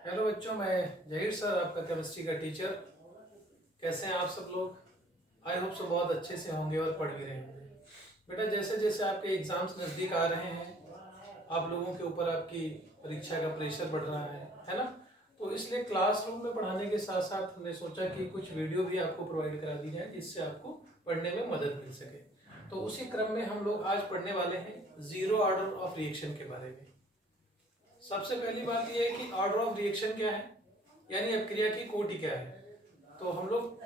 Hello बच्चों, मैं Zaheer sir आपका केमिस्ट्री का टीचर। कैसे हैं आप सब लोग? आई होप सो बहुत अच्छे से होंगे और पढ़ भी रहे होंगे। बेटा, जैसे जैसे आपके एग्जाम्स नज़दीक आ रहे हैं, आप लोगों के ऊपर आपकी परीक्षा का प्रेशर बढ़ रहा है ना? तो इसलिए क्लासरूम में पढ़ाने के साथ साथ हमने सोचा कि कुछ वीडियो भी आपको प्रोवाइड करा दी जाए जिससे आपको पढ़ने में मदद मिल सके। तो उसी क्रम में हम लोग आज पढ़ने वाले हैं जीरो ऑर्डर ऑफ रिएक्शन के बारे में। सबसे पहली बात यह है कि ऑर्डर ऑफ रिएक्शन क्या है, यानी अपक्रिया की कोटि क्या है। तो हम लोग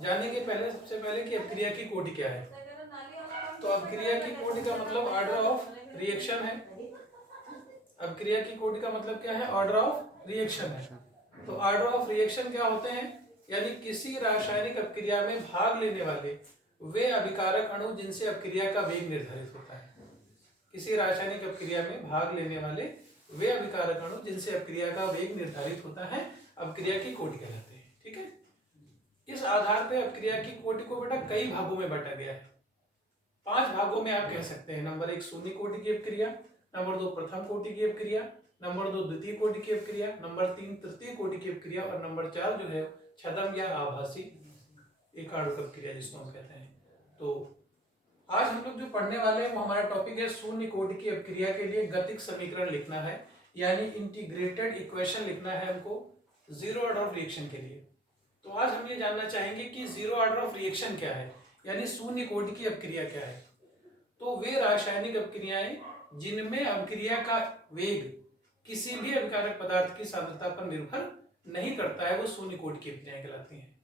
जानेंगे पहले, सबसे पहले कि अपक्रिया की कोटि क्या है। तो अपक्रिया की कोटि का मतलब ऑर्डर ऑफ रिएक्शन है। अपक्रिया की कोटि का मतलब क्या है? ऑर्डर ऑफ रिएक्शन है। तो ऑर्डर ऑफ रिएक्शन क्या होते हैं? यानी किसी रासायनिक अपक्रिया में भाग लेने वाले वे अभिकारक अणु जिनसे अपक्रिया का वेग निर्धारित होता है। किसी रासायनिक अपक्रिया में भाग लेने वाले वे अभिकारक अणु जिनसे अपक्रिया का वेग निर्धारित होता है अपक्रिया की कोटि कहलाते हैं। ठीक है। इस आधार पर अपक्रिया की कोटि को बेटा कई भागों में बांटा गया है। 5 भागों में आप कह सकते हैं। नंबर 1 शून्य कोटि की अपक्रिया, नंबर 2 प्रथम कोटि की अपक्रिया, नंबर 2 द्वितीय कोटि की अपक्रिया, नंबर 3 तृतीय कोटि की अपक्रिया और नंबर 4 जो है छद्म या आभासी एकाणुक अपक्रिया जिसको हम कहते हैं। तो आज हम लोग जो पढ़ने वाले हैं वो हमारा टॉपिक है शून्य कोटि की अपक्रिया के लिए गतिक समीकरण लिखना है, यानी इंटीग्रेटेड इक्वेशन लिखना है हमको जीरो ऑर्डर ऑफ रिएक्शन के लिए। तो आज हम ये जानना चाहेंगे कि जीरो ऑर्डर ऑफ रिएक्शन क्या है, यानी शून्य कोटि की अपक्रिया क्या है। तो वे रासायनिक अपक्रियाएं जिनमें अपक्रिया का वेग किसी भी अभिकारक पदार्थ की सांद्रता पर निर्भर नहीं करता है वो शून्य कोटि की अपक्रियाएं कहलाती हैं।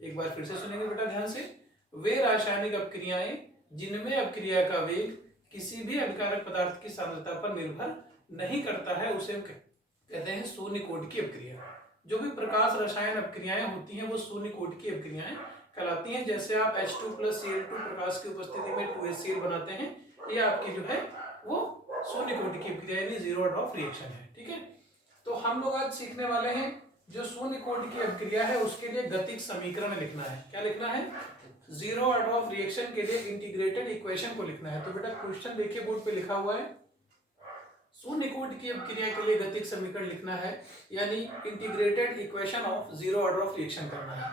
एक बार फिर से सुनेंगे बेटा ध्यान से। वे रासायनिक अपक्रियाएं जिनमें अपक्रिया का वेग किसी भी अभिकारक पदार्थ की सांद्रता पर निर्भर नहीं करता है उसे हम कहते हैं शून्य कोटि की अपक्रिया। जो भी प्रकाश रसायन अपक्रियाएं होती हैं वो शून्य कोटि की अपक्रियाएं कहलाती हैं। जैसे आप H2 + Cl2 प्रकाश की उपस्थिति में 2HCl बनाते हैं, ये आपकी जो है वो शून्य कोटि की अपक्रिया यानी जीरो ऑर्डर ऑफ रिएक्शन है। ठीक है। तो हम लोग आज सीखने वाले हैं जो शून्य कोटि की अपक्रिया है उसके लिए गतिक समीकरण लिखना है। क्या लिखना है? जीरो ऑर्डर ऑफ रिएक्शन के लिए इंटीग्रेटेड इक्वेशन को लिखना है। तो बेटा क्वेश्चन देखिए बोर्ड पे लिखा हुआ है, शून्य कोटि की अपक्रिया के लिए गतिक समीकरण लिखना है, यानी integrated equation of zero order of reaction करना है।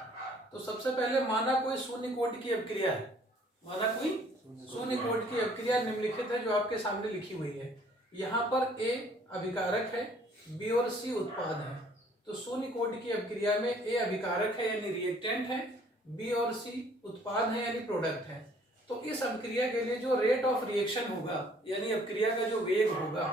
तो सबसे पहले माना कोई शून्य कोटि की अपक्रिया है, माना कोई शून्य कोटि की अपक्रिया निम्नलिखित है जो आपके सामने लिखी हुई है। यहाँ पर A अभिकारक है, B और C उत्पाद है। तो शून्य कोटि की अपक्रिया में A अभिकारक है यानी रिएक्टेंट है, B और C उत्पाद है यानी प्रोडक्ट है। तो इस अपक्रिया के लिए जो रेट ऑफ रिएक्शन होगा यानी अपक्रिया का जो वेग होगा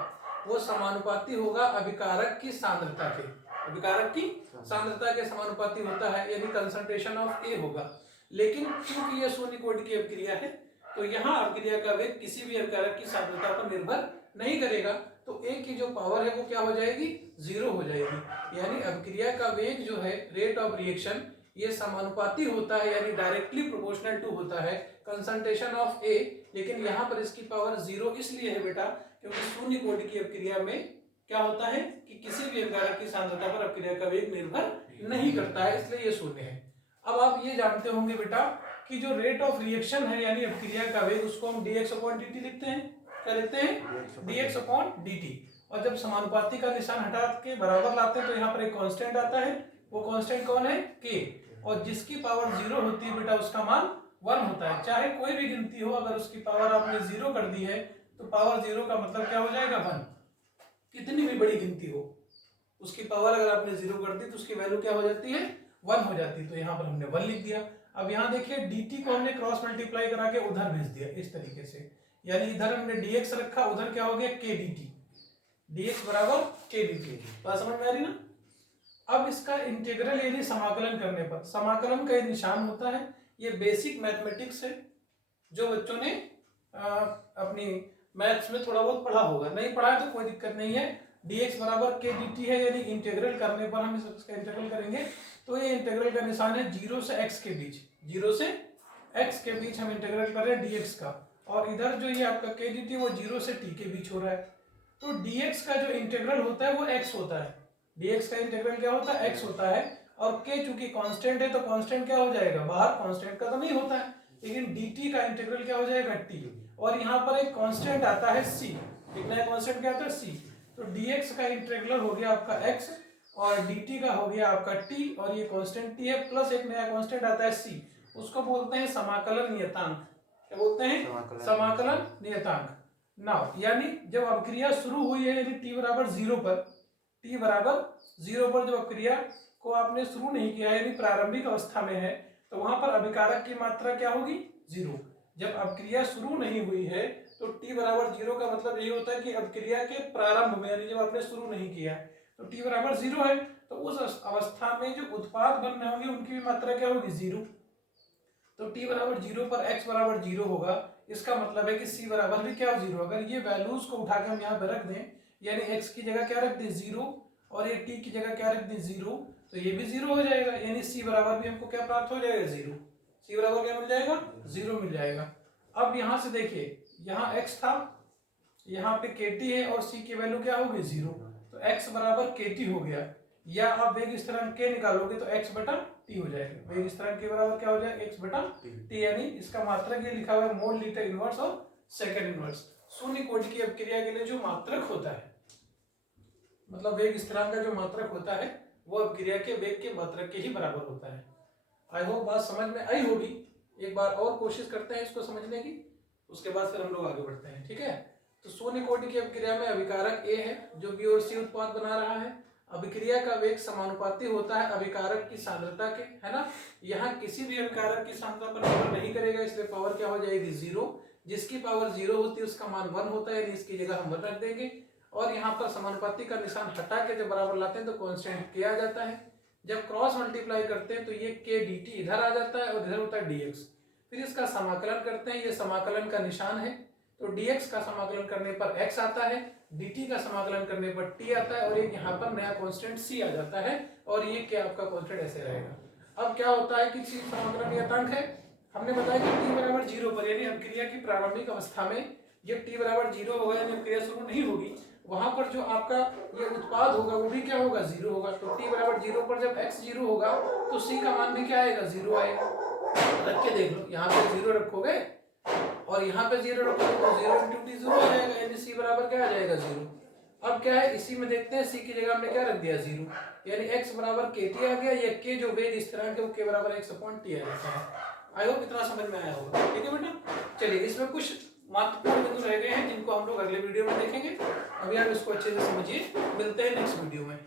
वो समानुपाती होगा अभिकारक की सांद्रता के। अभिकारक की सांद्रता के समानुपाती होता है यानी कंसंट्रेशन ऑफ A होगा। लेकिन क्योंकि यह शून्य कोटि की अपक्रिया है तो यहाँ अपक्रिया का वेग किसी भी अभिकारक की सांद्रता पर निर्भर नहीं करेगा। तो A की जो पावर है वो क्या हो जाएगी? जीरो हो जाएगी। यानी अपक्रिया का वेग जो है रेट ऑफ रिएक्शन ये समानुपाती होता है यानी डायरेक्टली प्रोपोर्शनल टू होता है कंसंट्रेशन ऑफ A। लेकिन यहाँ पर इसकी पावर जीरो इसलिए है बेटा क्योंकि शून्य कोटि की अपक्रिया में क्या होता है कि किसी भी अभिकारक की सांद्रता पर अपक्रिया का वेग निर्भर नहीं करता है, इसलिए ये शून्य है। अब आप ये जानते होंगे बेटा कि जो रेट ऑफ रिएक्शन है यानी अपक्रिया का वेग उसको हम dx/dt लिखते हैं। क्या लिखते हैं? dx/dt। और जब समानुपाती का निशान हटा के बराबर लाते हैं तो यहाँ पर एक कांस्टेंट आता है, वो कांस्टेंट कौन है? k। और जिसकी पावर जीरो होती है बेटा उसका मान 1 होता है। चाहे कोई भी गिनती हो, अगर उसकी पावर आपने जीरो कर दी है तो पावर जीरो का मतलब क्या हो जाएगा? 1। कितनी भी बड़ी गिनती हो उसकी पावर अगर आपने जीरो कर दी तो उसकी वैल्यू क्या हो जाती है? 1 हो जाती है। तो यहाँ पर हमने 1 लिख दिया। अब यहाँ देखिए dt को हमने क्रॉस मल्टीप्लाई करा के उधर भेज दिया इस तरीके से, यानी इधर हमने dx रखा, उधर क्या हो गया? k dt। dx बराबर k dt। बात समझ में आ रही ना? अब इसका इंटीग्रल यदि समाकलन करने पर, समाकलन का निशान होता है, ये बेसिक मैथमेटिक्स है जो बच्चों ने अपनी मैथ्स में थोड़ा बहुत पढ़ा होगा। नहीं पढ़ा है तो कोई दिक्कत नहीं है। dx बराबर k dt है यानी इंटीग्रल करने पर हम इसका इंटीग्रल करेंगे तो ये इंटीग्रल का निशान है 0 से x के बीच। 0 से x के बीच हम इंटीग्रल कर रहे हैं dx का, और इधर जो ये आपका k dt वो 0 से t के बीच हो रहा है। तो dx का जो इंटीग्रल होता है वो x होता है। dx का इंटीग्रल क्या होता है? x होता है। और k चूंकि कांस्टेंट है तो कांस्टेंट क्या हो जाएगा? बाहर कांस्टेंट का तो नहीं होता है, लेकिन dt का इंटीग्रल क्या हो जाएगा? t। और यहाँ पर एक कांस्टेंट आता है c। एक नया कांस्टेंट क्या आता है? c। तो dx का इंटीग्रल हो गया आपका x और dt का हो गया आपका t, और ये कांस्टेंट t है, प्लस एक नया कांस्टेंट आता है c, उसको बोलते हैं समाकलन नियतांक। क्या बोलते हैं? समाकलन नियतांक। नाउ यानी जब अभिक्रिया शुरू हुई है, यानी t बराबर 0 पर, t बराबर 0 पर जब अभिक्रिया को आपने शुरू नहीं किया, यानी प्रारंभिक अवस्था में है, तो वहां पर अभिकारक की मात्रा क्या होगी? 0। जब अभिक्रिया शुरू नहीं हुई है तो t बराबर 0 का मतलब ये होता है कि अभिक्रिया के प्रारंभ में, यानी जब आपने शुरू नहीं किया तो t बराबर 0 है, तो उस अवस्था में जो उत्पाद बनने होंगे उनकी भी मात्रा क्या होगी? 0। तो t बराबर 0 पर x बराबर 0 होगा, इसका मतलब है कि c बराबर भी क्या? 0। अगर ये वैल्यूज को उठा के हम यहाँ पे रख दें, यानी x की जगह क्या रख दें? 0, और ये t की जगह क्या रख दें? 0, तो ये भी 0 हो जाएगा, यानी c बराबर भी हमको क्या प्राप्त हो जाएगा? 0। c बराबर क्या मिल जाएगा? 0 मिल जाएगा। अब यहाँ से देखिए, यहाँ x था, यहाँ पे kt है, और c की वैल्यू क्या होगी? 0, तो x बराबर kt हो गया, या आप वेग स्थिरांक k निकालोगे तो x बटा t हो जाएगा। वेग स्थिरांक k बराबर क्या हो जाएगा? x बटा t, यानी इसका मात्रक ये लिखा हुआ है मोल लीटर इनवर्स और सेकंड इनवर्स। शून्य कोटि की अपक्रिया के लिए जो मात्रक होता है, मतलब वेग स्थिरांक का जो मात्रक होता है, वो अपक्रिया के वेग के मात्रक के ही बराबर होता है। आई होप बात समझ में आई होगी। एक बार और कोशिश करते हैं इसको समझने की, उसके बाद फिर हम लोग आगे बढ़ते हैं, ठीक है। तो शून्य कोटि की अपक्रिया में अभिकारक A है जो B और C उत्पाद बना रहा है। अभिक्रिया का वेग समानुपाती होता है अभिकारक की सांद्रता के, है ना। यहाँ किसी भी अभिकारक की सांद्रता पर निर्भर नहीं करेगा, इसलिए पावर क्या हो जाएगी? 0। जिसकी पावर 0 होती है उसका मान 1 होता है, यानी इसकी जगह हम 1 रख देंगे। और यहाँ पर समानुपाती का निशान हटा के जब बराबर लाते हैं तो कांस्टेंट k आ जाता है। जब क्रॉस मल्टीप्लाई करते हैं तो ये k dt इधर आ जाता है और इधर होता है dx। फिर इसका समाकलन करते हैं, ये समाकलन का निशान है, तो dx का समाकलन करने पर x आता है, dt का समाकलन करने पर t आता है, और एक यहाँ पर नया कांस्टेंट c आ जाता है, और ये क्या आपका कांस्टेंट ऐसे रहेगा। अब क्या होता है कि c समाकलन नियतांक है, हमने बताया कि t बराबर 0 पर, यानी अभिक्रिया की प्रारंभिक अवस्था में जब t बराबर 0 होगा, यानी अभिक्रिया शुरू नहीं होगी, वहां पर जो आपका ये उत्पाद होगा वो भी क्या होगा? 0 होगा। तो t बराबर 0 पर जब x 0 होगा तो c का मान भी क्या आएगा? 0 आएगा। रख के देख लो, यहाँ पे 0 रखोगे और यहाँ पे 0 रखोगे तो 0 × t 0 आ जाएगा, यानी c बराबर क्या आ जाएगा? 0। अब क्या है, इसी में देखते हैं c की जगह हमने क्या रख दिया? 0, यानी x बराबर kt आ गया, या k जो वेग स्थिरांक है वो k बराबर x अपॉन t आ जाता है। आई होप इतना समझ में आया होगा, ठीक है बेटा। चलिए, इसमें कुछ महत्वपूर्ण बिंदु रह गए हैं जिनको हम लोग अगले वीडियो में देखेंगे। अभी आप इसको अच्छे से समझिए, मिलते हैं नेक्स्ट वीडियो में।